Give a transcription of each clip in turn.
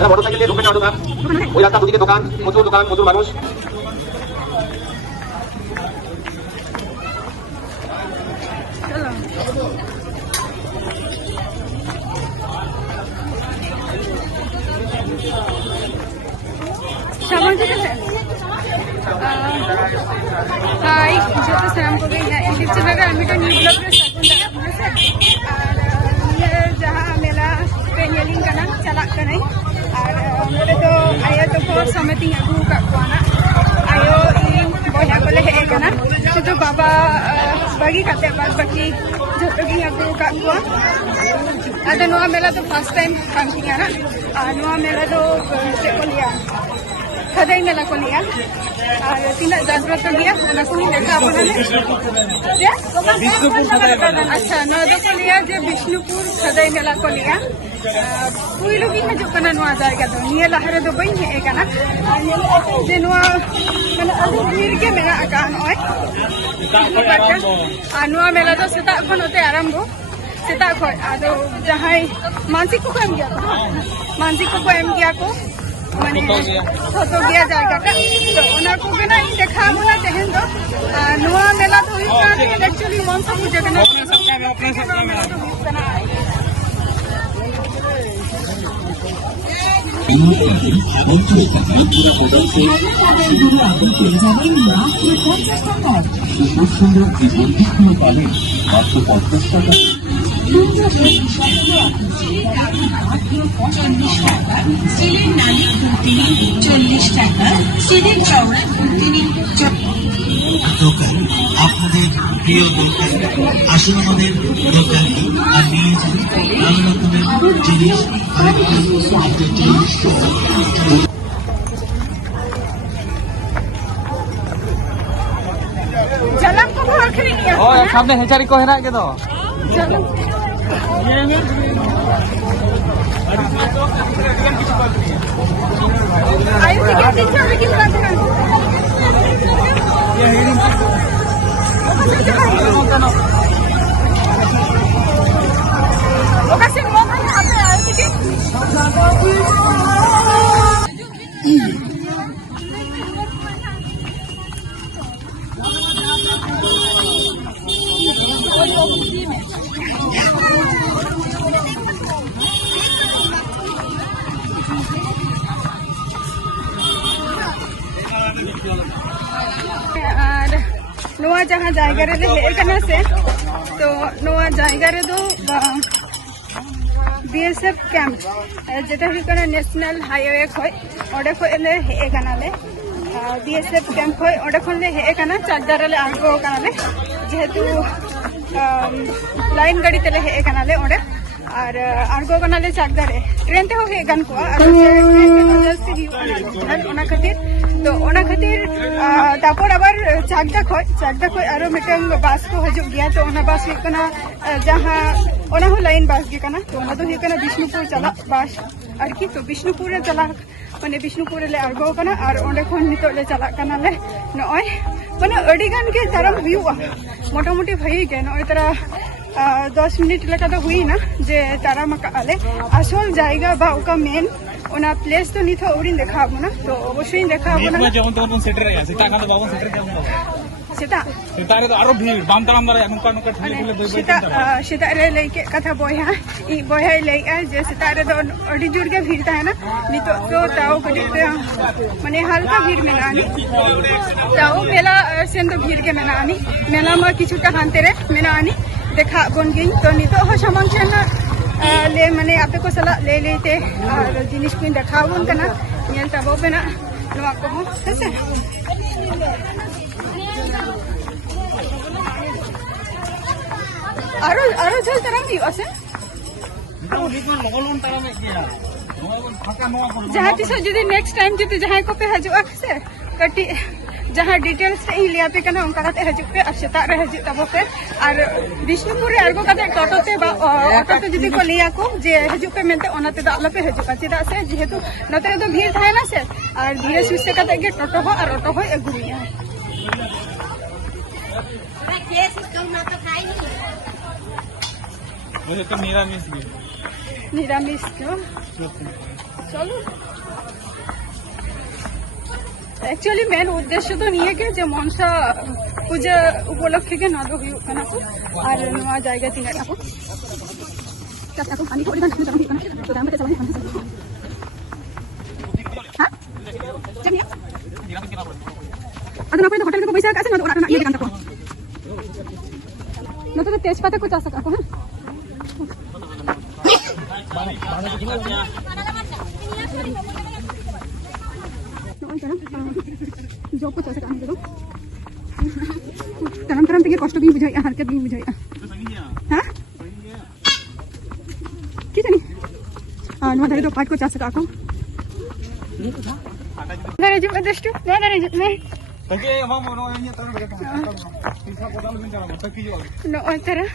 এরা মোটরসাইকেল নিয়ে ঢুকবে না দোকান, ওই রাস্তা দুদিকে দোকান, প্রচুর দোকান, প্রচুর মানুষ। हाय जो सामान को गई है यूट्यूब चैनल रे आमी तो न्यू ब्लॉग रे सागुन दा और जहां मेला पे नेलिंग कना चला कनै और मेरे तो आया तो को समिति अगु का कोना आयो इन बोया कोले हे कना तो बाबा बागी खाते बाद बाकी जतो की अगु का को आदा नोआ मेला तो फर्स्ट टाइम कांतिया ना नोआ मेला तो से को लिया खदाई मेला को लिया और तीन जागृत गया ना को लेखा अपना अच्छा नदो को लिया जो विष्णुपुर खदाई मेला को लिया कोई लोग ही हजू कना नोआ जाएगा तो निये लहरे दो बई हे कना जे नोआ माने अदु भीड़ के मेला आकान ओय नोआ मेला तो सेता खन ओते आरंभ सेता खय आदो जहाय मानसिक को एम गया मानसिक को एम गया को माने फोटो गया जाएगा तो ओना को बिना ही देखा बोला तेहन दो नोआ मेला तो हुई का एक्चुअली मन सब जगह ना अपने सब मेला तो बना সিলের নালী কুর্তিনি 40 টাকা, সিলের চওড়া কুর্তিনি দোকান। আপনাদের প্রিয় দোকান, আসুন আমাদের দোকানে আর নিয়ে যান নানা রকমের জিনিস। जलम को आखिरी नहीं ओ सामने हेचारी को हेना के दो जलम आयु के टीचर की बात है ओका से मोन आपे आयु के नोआ जहाँ जायगा रे हेर कना से तो नोआ जायगा रे दो बीएसएफ कैंप जेटा हुई कना नेशनल हाईवे खय ओडे खय ले हे कना ले बीएसएफ कैंप खय ओडे खन ले हे कना चाकदार ले आगो कना ले जेहेतु लाइन गाड़ी तेले हे कना ले ओडे और आगो कना ले चाकदार ट्रेन ते हो हे गन को और जल्दी ही ओना खातिर तो ओना खातिर तापर आबार चाकदा खय आरो मिटंग बास को हजू गया तो ओना बास हुई कना जहां ओना हो लाइन बास गे कना तो ओना दो हुई कना विष्णुपुर चला बास आरकी तो विष्णुपुर रे चला माने विष्णुपुर ले आगो कना और ओंडे खन नितो ले चला कना ले नय माने अडी गान के तरम हुआ मोटा मोटी भई गे नय तरा 10 मिनट लगा तो हुई ना जे तारा मका आले आसल जायगा बा ओका मेन ओना प्लेस तो निथो उड़िन देखा ना तो अवश्य देखा ना जवन तो सेटर रे सेटा का तो बाबू सेटर के सेटा सेटा रे तो आरो भीड़ बाम तराम रे नुका नुका ठिले ठिले दोई सेटा रे लेके कथा बोया ई बोया लेया जे सेटा रे तो अडी जुड़ के भीड़ था है ना नितो तो ताओ कडी माने हल्का भीड़ में आनी ताओ मेला सेन तो भीड़ के में आनी मेला में किछुटा हानते रे में आनी देखा बन गई तो नितो हो सामान चेन ले माने आपे को सला ले लेते और जिनिस को देखावन कना नेल तबो बेना नवा को हेसे आरो चल तरम ही असे जहाँ तीस जुदी नेक्स्ट टाइम जुदी जहाँ को पे हजुआ से कटी जहाँ डिटेल्स ही लिया पे कना उनका ते हजु पे और सेता रे हजु तबो पे और विष्णुपुर रे आरगो कते टोटो ते ऑटो ते जुदी को लिया को जे हजु पे मेनते ओनाते दा पे हजु का चेदा से जेहेतु नते तो भीड़ थाय ना से और धीरे सुसे कते के टोटो हो और ऑटो हो एगुरिया केस कम ना तो खाई नहीं मुझे तो निरामिष क्यों चलो एक्चुअली मेन उद्देश्य तो नहीं है कि जो मनसा पूजा उपलक्षे के ना हुई कना को और नवा जायगा तिना को क्या को पानी थोड़ी गान चलो कना तो दाम पे चला हां चलिए अदना पे होटल को पैसा कैसे ना ये दुकान को न तो तेजपत्ता कुछ आ सका को हां जॉब को चलते काम करो तरम तरम तक कष्ट भी बुझाइया हरकत भी बुझाइया हां की जानी नवा धारे तो पाट को चास का को धारे जो दष्ट नवा धारे जो मैं तके हम नो तरह पिसा पदाल में चला तकी जो नो तरह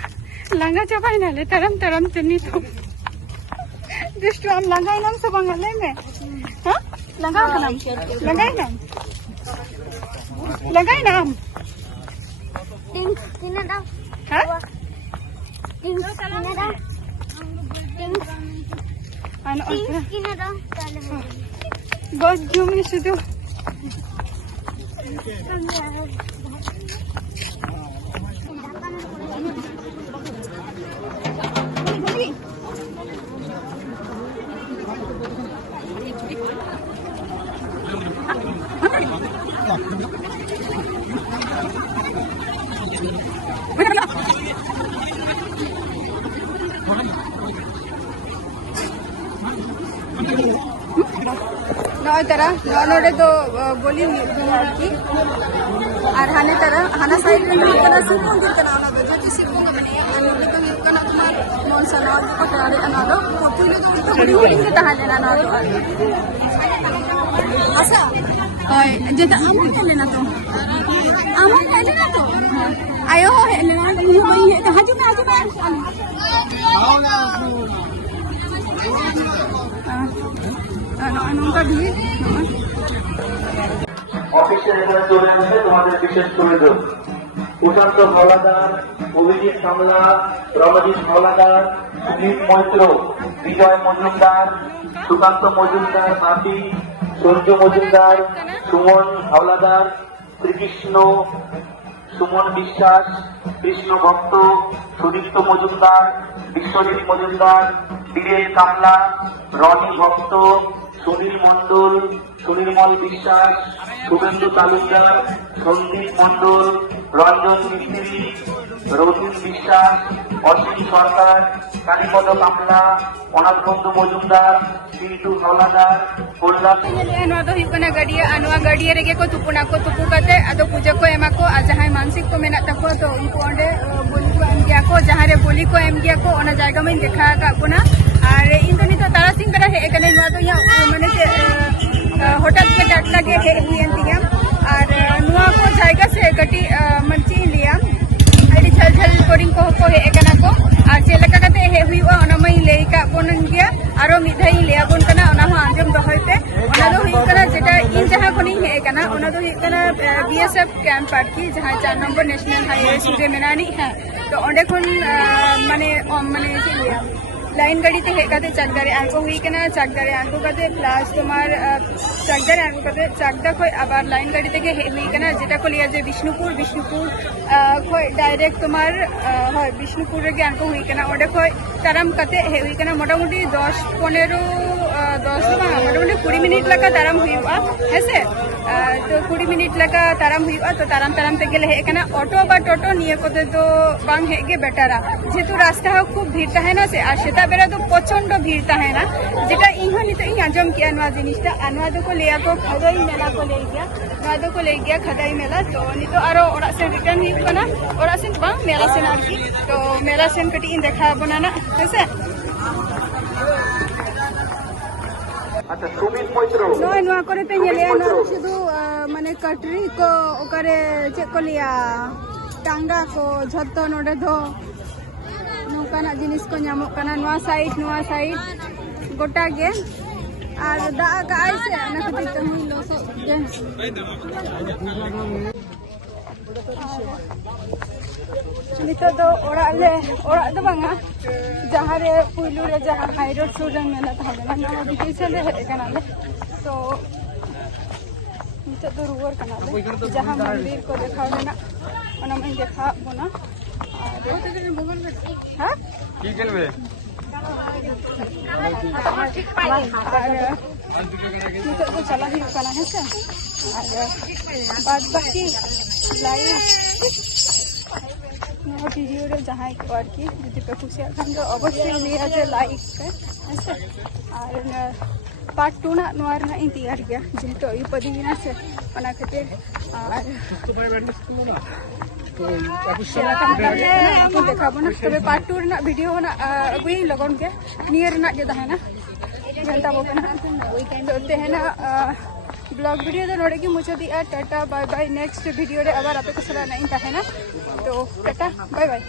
लांगा चबाई ना ले तरम तरम तनी तो दष्ट हम लांगा नाम से बंगले में हां लगाओ नाम लगाई नाम लगाई नाम टिंग किना दाव हां टिंग किना दाव टिंग अन टिंग किना दाव चले गज जमी शुद्ध नौ तरह नौनोडे तो गोली की और हाने तरह हाना साइड में कना सुकून दिल कना ना जो किसी को बने अनोडे तो ये कना कुमार नॉन सना जो पकड़ारे अनाडो पोतुले तो बड़ी बड़ी से तहा लेना ना तो आसा जेता आमन कर लेना तो आयो है लेना ये वही है हाजू में नौका भी অফিসের এখানে চলে আসছে তোমাদের বিশেষ প্রয়োজন প্রশান্ত হাওলাদার অভিজিৎ সামলা রণজিৎ হাওলাদার সুদীপ মৈত্র বিজয় মজুমদার সুকান্ত মজুমদার মাতি সঞ্জু মজুমদার সুমন হাওলাদার শ্রীকৃষ্ণ সুমন বিশ্বাস কৃষ্ণ ভক্ত সুদীপ্ত মজুমদার বিশ্বজিৎ মজুমদার বীরেন কামলা রনি ভক্ত সুনীল মণ্ডল সুনির্মল বিশ্বাস শুভেন্দু তালুকদার সন্দীপ মণ্ডল রঞ্জন মিস্ত্রি রথিন বিশ্বাস অসীম সরকার কালীপদ কামলা অনাথ বন্ধু মজুমদার পিন্টু হাওলাদার কল্যাণ गड़िया नवा गड़िया रेगे को तुपुना को तुपु कते अदो पूजा को एमा को जहां मानसिक को मेना तको तो उनको ओंडे बोली को एम गया को जहां रे बोली को एम गया को ओना जायगा में देखा का कोना और इन तो नितो तारासिंग करा है एकने नवा तो या माने से होटल के डाट लगे है हुएंतिया और नवा को जायगा से गटी मंची लिया अड़ी झल झल कोडिंग को है एकना को और चेलका कते है हुआ ओना मई ले का बोनन गया आरो मिठाई ले आबोन कना ओना हो आंजम दहयते ओना दो हुई कना जेटा इन जहां कोनी है कना ओना दो हुई कना बीएसएफ कैंप पार्ट की जहां 4 नंबर नेशनल हाईवे सुरे मेनानी है तो ओंडे खुन माने से लिया लाइन गाड़ी ते हेकाते चाकदारे आंको हुई कना चाकदारे आंको कते प्लस तुम्हार चाकदारे आंको कते चाकदा कोई आबार लाइन गाड़ी ते हुई कना जेटा को लिया जे विष्णुपुर कोई डायरेक्ट तुम्हार হয় विष्णुपुर रे आंको हुई कना ओंडे कोई ताराम कते हुई कना मोटामुटी 10-15 मोटामुटी 20 मिनट लगा ताराम हुआ हेसे तो 20 मिनट लगा ताराम हुआ तो ताराम ते गेले हे कना ऑटो बा टोटो निये कोते तो बांग हेगे बेटारा जेतु रास्ता हो खूब भीड़ ताहेना से आ सेता बेरा तो प्रचंड भीड़ ताहेना जेटा इहो निते इ आंजम किया नवा जिनिसटा अनवा दो को लेया को खदाई मेला को ले गया नवा दो को ले गया खदाई मेला तो नितो आरो ओरा से रिटर्न ही कना ओरा से बांग मेला से आरकी तो मेला से कटी इन देखा बनाना हेसे अच्छा सुमित मৈত্র नोय नोआ करे ते येले ना शुधु माने कटरी को ओकरे चे को लिया टांगा को झत्तो नोडे दो नोकाना जिनिस को ᱧᱟᱢᱚᱜ कना नोआ साइड गोटा गे और दा का आइसे ना खातिर त हुई लोसो गे नितो दो ओड़ा दो बांगा जहाँ रे पुइलू रे जहाँ हाई रोड सुर रे मेला थालेना ना वेकेशन रे हेज कनाले तो नितो दो रुवर कनाले जहाँ मंदिर को देखाव लेना ओना मैं देखा बोना हां কি খেলবে नितो तो चला ही कना है से और बाद बाकी लाइव नया वीडियो रे जहाँ को और की जुदी पे खुशी खान दो अवश्य लिया जे लाइक पे ऐसे और पार्ट 2 ना नोर ना इन तैयार गया जिनको ई पदीना से ओना खातिर और आपको देखाबो ना तबे पार्ट 2 ना वीडियो ना अगुई लगन के नियर ना जे दहना जनता बो ना तो है ना ब्लॉग वीडियो तो नोड़े की मुझे दिया tata bye bye next video रे अबार आपे को सला नहीं था है ना तो टाटा बाय बाय।